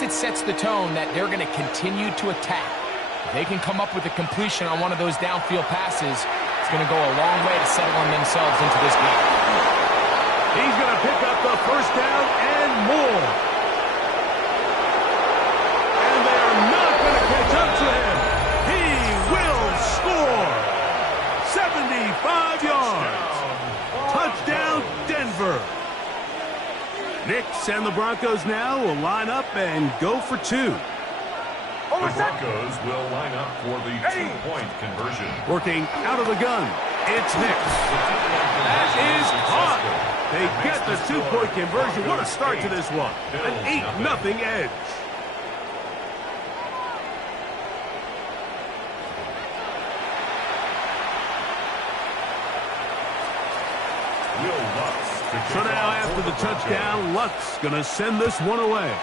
least it sets the tone that they're going to continue to attack. If they can come up with a completion on one of those downfield passes, it's going to go a long way to settling themselves into this game. He's going to pick up the first down and more. And they are not going to catch up to him. He will score. 75 yards. Touchdown, Denver. Knicks and the Broncos now will line up and go for two. The Broncos will line up for the two-point conversion. Working out of the gun, it's Knicks. That is caught. They get the two-point conversion. What a start to this one. An 8-0 edge. So now after the touchdown, Luck's going to send this one away.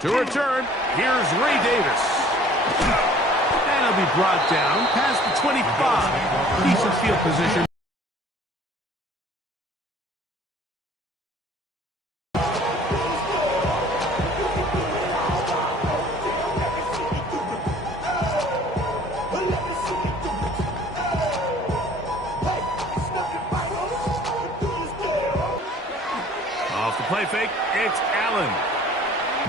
To return, here's Ray Davis. And he'll be brought down past the 25. Decent field position. Off the play fake, it's Allen.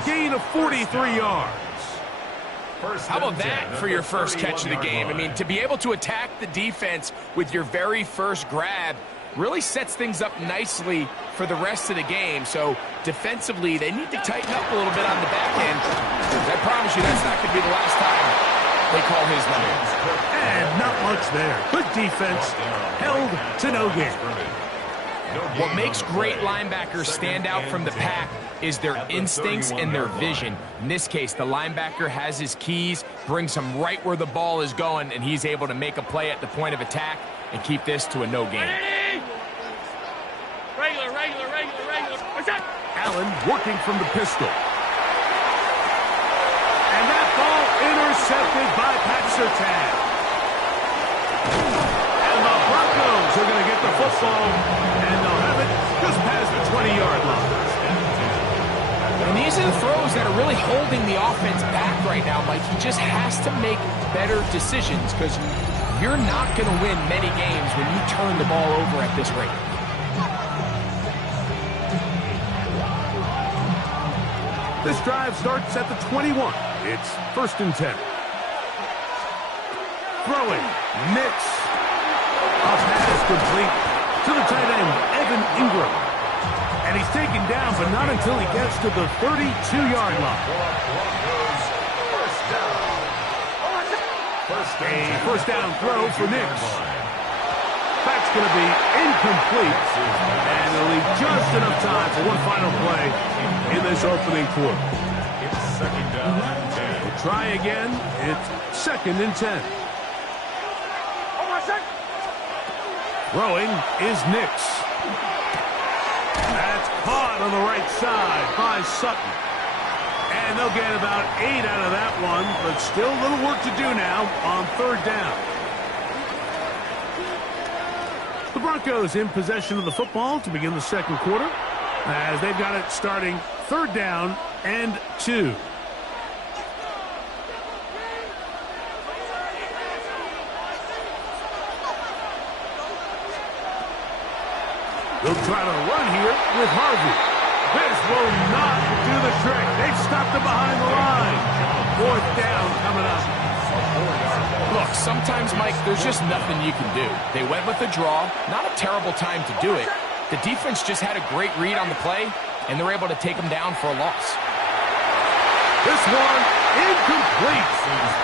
Gain of 43 yards. How about that for your first catch of the game? I mean, to be able to attack the defense with your very first grab really sets things up nicely for the rest of the game. So defensively, they need to tighten up a little bit on the back end. I promise you that's not going to be the last time they call his number. And not much there. Good defense. Held to no gain. What makes great linebackers stand out from the pack is their instincts and their vision. In this case, the linebacker has his keys, brings him right where the ball is going, and he's able to make a play at the point of attack and keep this to a no gain. Regular. What's that? Allen working from the pistol. And that ball intercepted by Pat Surtain. And the Broncos are going to get the football, and they'll have it just past the 20-yard line. And these are the throws that are really holding the offense back right now, Mike. He just has to make better decisions because you're not going to win many games when you turn the ball over at this rate. This drive starts at the 21. It's 1st and 10. Throwing. Knicks. A pass complete to the tight end, Evan Ingram. And he's taken down, but not until he gets to the 32-yard line. A first down throw for Knicks. That's going to be incomplete. And they'll leave just enough time for one final play in this opening quarter. It's 2nd down and 10. We'll try again. It's 2nd and 10. Throwing is Knicks. That's caught on the right side by Sutton. And they'll get about 8 out of that one, but still a little work to do now on 3rd down. The Broncos in possession of the football to begin the second quarter, as they've got it starting 3rd down and 2. They'll try to run here with Harvey. This will not do the trick. They've stopped him behind the line. 4th down coming up. Look, sometimes, Mike, there's just nothing you can do. They went with the draw. Not a terrible time to do it. The defense just had a great read on the play, and they're able to take them down for a loss. This one incomplete.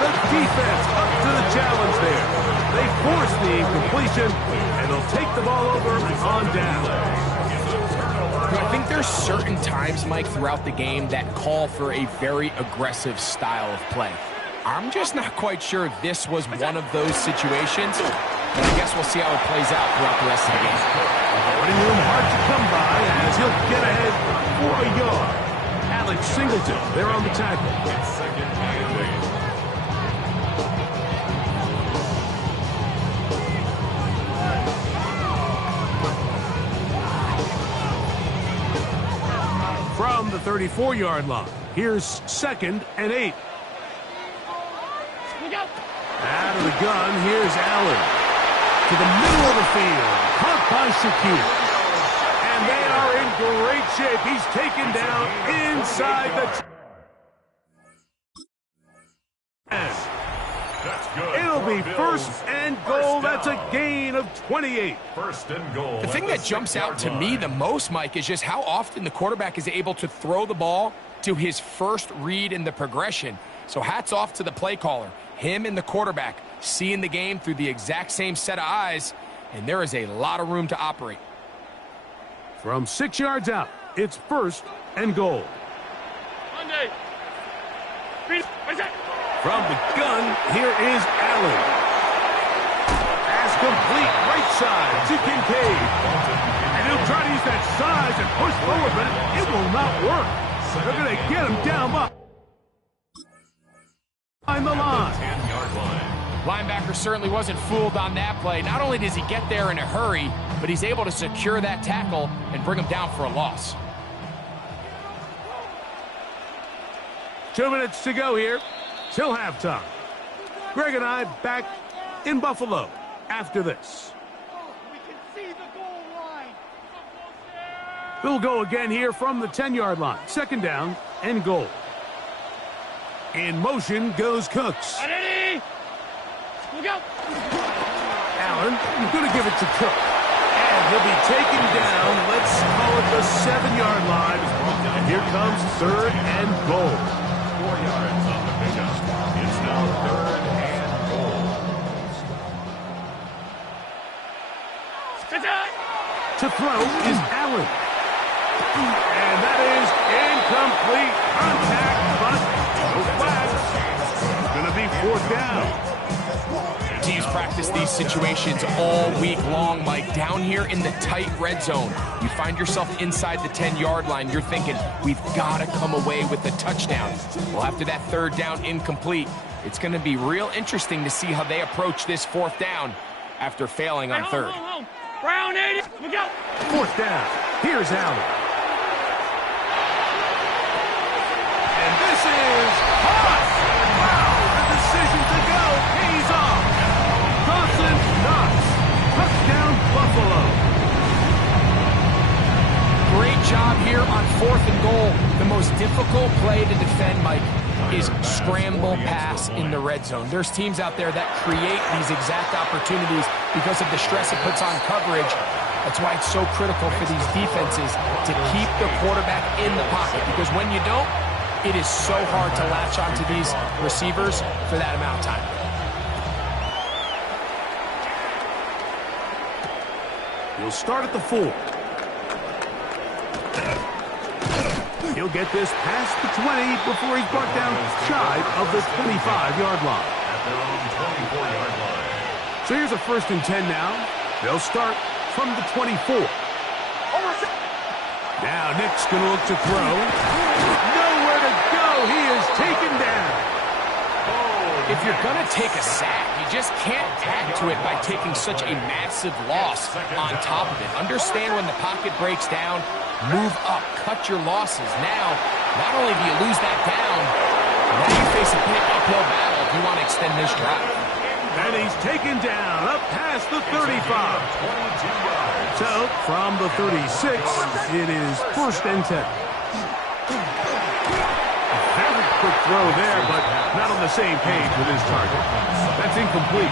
The defense up to the challenge there. They force the incompletion, and they'll take the ball over on down. I think there's certain times, Mike, throughout the game that call for a very aggressive style of play. I'm just not quite sure this was one of those situations, but I guess we'll see how it plays out throughout the rest of the game. Running room hard to come by as he'll get ahead for a yard. Alex Singleton, they're on the tackle. From the 34-yard line, here's 2nd and 8. Look out. Out of the gun, here's Allen. To the middle of the field, caught by Shakir. And they are in great shape. He's taken down inside the 10. That's good. It'll be Bills. 1st and goal. That's a gain of 28. 1st and goal. The thing that jumps out to me the most, Mike, is just how often the quarterback is able to throw the ball to his first read in the progression. So hats off to the play caller. Him and the quarterback seeing the game through the exact same set of eyes, and there is a lot of room to operate. From 6 yards out, it's 1st and goal. Monday. From the gun, here is Allen. Pass complete, right side to Kincaid. And he'll try to use that size and push forward, but it will not work. They're going to get him down behind the line. 10-yard line. Linebacker certainly wasn't fooled on that play. Not only does he get there in a hurry, but he's able to secure that tackle and bring him down for a loss. 2 minutes to go here till halftime. Greg and I back in Buffalo after this. We can see the goal line. We'll go again here from the 10-yard line. 2nd down and goal. In motion goes Cooks. Ready? Look out. Allen, you're going to give it to Cook. And he'll be taken down. Let's call it the 7-yard line. And here comes 3rd and goal. 4 yards on the pickup. It's now 3rd and goal. To throw is Allen. And that is incomplete. Contact, but no flags. It's going to be 4th down. Teams practice these situations all week long, Mike. Down here in the tight red zone, you find yourself inside the 10-yard line. You're thinking, we've got to come away with a touchdown. Well, after that 3rd down incomplete, it's going to be real interesting to see how they approach this 4th down after failing on 3rd. Brown 80. Look out. 4th down. Here's Allen. And this is caught. Wow, the decision to go pays off. Dawson Knox. Touchdown, Buffalo. Great job here on 4th and goal. The most difficult play to defend, Mike, is scramble pass in the red zone. There's teams out there that create these exact opportunities because of the stress it puts on coverage. That's why it's so critical for these defenses to keep the quarterback in the pocket, because when you don't, it is so hard to latch onto these receivers for that amount of time. He'll start at the 4. He'll get this past the 20 before he's brought down shy of the 25-yard line. At their own 24-yard line. So here's a 1st and 10 now. They'll start from the 24. Now Nick's going to look to throw. Nowhere to go. He is taken down. If you're going to take a sack, you just can't add to it by taking such a massive loss on top of it. Understand when the pocket breaks down, move up, cut your losses. Now, not only do you lose that down, now you face a big uphill battle if you want to extend this drive. And he's taken down up past the 35. So, from the 36, it is 1st and 10. Very quick throw there, but not on the same page with his target. That's incomplete.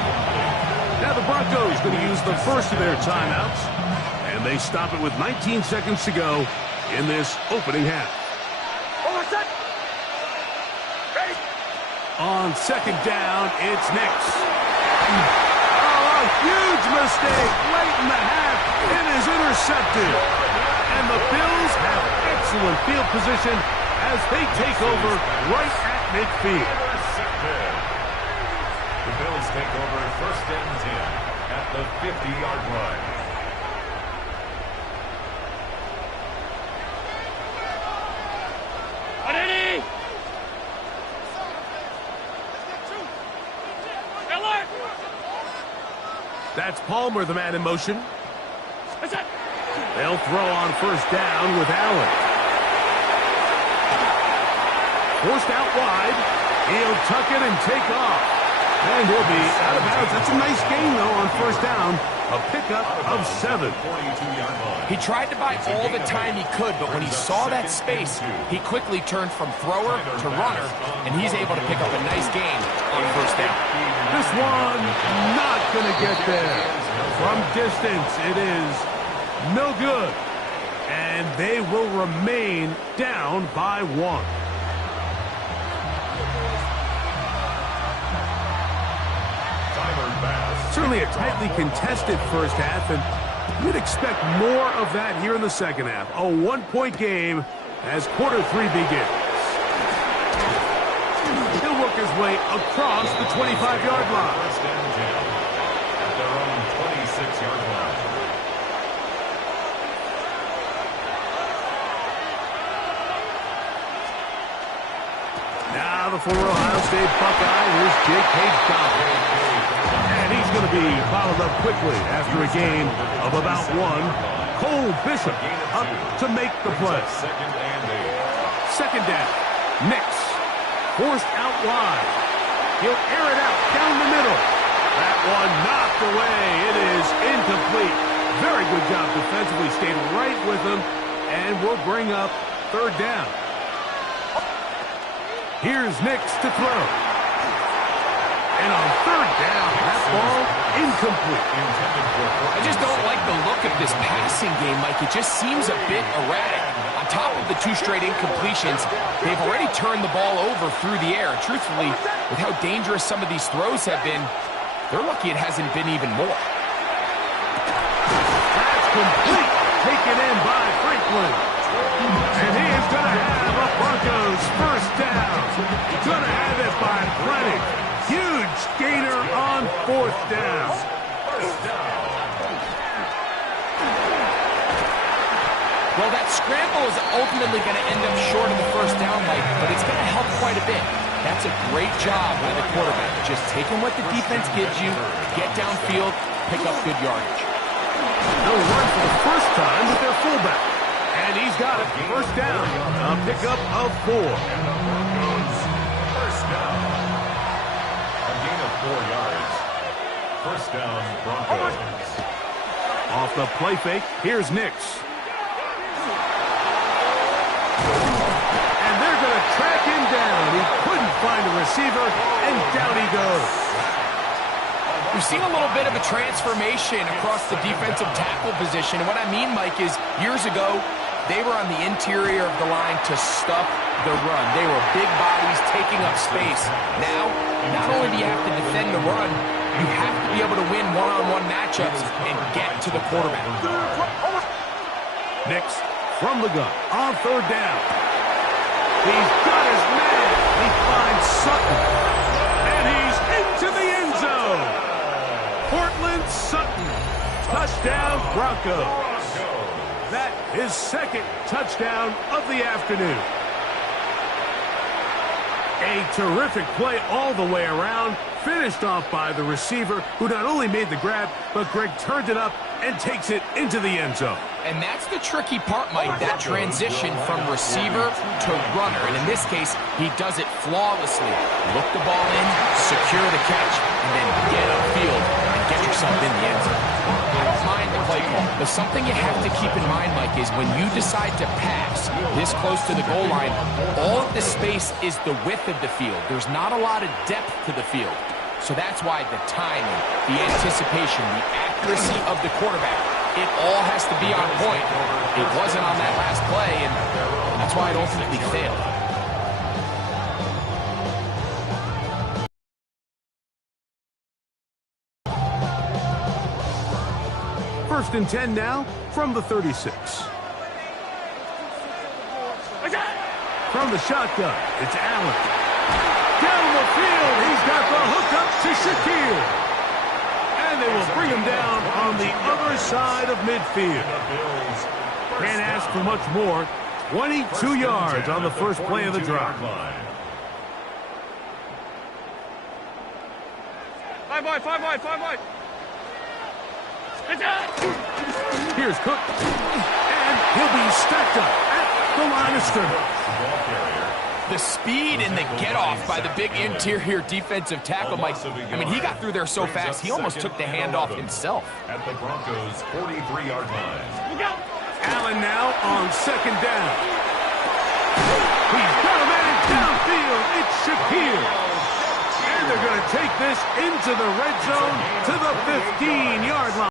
Now the Broncos going to use the first of their timeouts, and they stop it with 19 seconds to go in this opening half. On 2nd down, it's Nix. Oh, a huge mistake late in the half. It is intercepted. And the Bills have excellent field position as they take over right at midfield. The Bills take over 1st and 10 at the 50-yard line. Ready? That's Palmer, the man in motion. That's it. They'll throw on 1st down with Allen. Forced out wide. He'll tuck it and take off. And he'll be out of bounds. That's a nice gain, though, on first down. A pickup of 7. He tried to buy all the time he could, but when he saw that space, he quickly turned from thrower to runner, and he's able to pick up a nice gain on first down. This one not going to get there. From distance, it is no good. And they will remain down by 1. Certainly a tightly contested first half, and you'd expect more of that here in the second half. A 1-point game as quarter 3 begins. He'll work his way across the 25-yard line. First down jam at their own 26-yard line. Now the former Ohio State Buckeye, here's J.K. Dobbins. And he's going to be followed up quickly after a gain of about 1. Cole Bishop up to make the play. Second down. Nix. Forced out wide. He'll air it out down the middle. That one knocked away. It is incomplete. Very good job defensively. Stayed right with him. And will bring up third down. Here's Nix to throw. And on third down, that ball incomplete. I just don't like the look of this passing game, Mike. It just seems a bit erratic. On top of the 2 straight incompletions, they've already turned the ball over through the air. Truthfully, with how dangerous some of these throws have been, they're lucky it hasn't been even more. That's complete. Taken in by Franklin. And he is going to have a Broncos first down. Going to have it by plenty. Huge gainer on fourth down. Well, that scramble is ultimately going to end up short of the first down, Mike, but it's going to help quite a bit. That's a great job by the quarterback. Just taking what the defense gives you, get downfield, pick up good yardage. They'll run for the first time with their fullback. And he's got it. First down. A pickup of 4. First down. A gain of 4 yards. First down, Broncos. Off the play fake, here's Nix. And they're going to track him down. He couldn't find a receiver, and down he goes. We've seen a little bit of a transformation across the defensive tackle position. And what I mean, Mike, is years ago, they were on the interior of the line to stop the run. They were big bodies taking up space. Now, not only do you have to defend the run, you have to be able to win one-on-one matchups and get to the quarterback. Nix from the gun on third down. He's got his man. He finds Sutton. And he's into the end zone. Portland Sutton. Touchdown Broncos. That is second touchdown of the afternoon. A terrific play all the way around, finished off by the receiver, who not only made the grab, but Greg turned it up and takes it into the end zone. And that's the tricky part, Mike, that transition from receiver to runner. And in this case, he does it flawlessly. Look the ball in, secure the catch, and then get upfield and get yourself in the end zone. I don't mind the play call, but something you have to keep in mind, Mike, is when you decide to pass this close to the goal line, all of the space is the width of the field. There's not a lot of depth to the field. So that's why the timing, the anticipation, the accuracy of the quarterback, it all has to be on point. It wasn't on that last play, and that's why it ultimately failed. First and 10 now from the 36. From the shotgun, it's Allen. Down the field, he's got the hookup to Shaquille. And they will bring him down on the other side of midfield. Can't ask for much more. 22 yards on the first play of the drive. Five wide. Here's Cook. And he'll be stacked up at the line of scrimmage. Ball carrier The speed and the get-off by the big interior defensive tackle, Mike. I mean, he got through there so fast, he almost took the handoff himself. At the Broncos' 43-yard line. Look out! Allen now on second down. He's got a man downfield. It's Shakir. And they're going to take this into the red zone to the 15-yard line.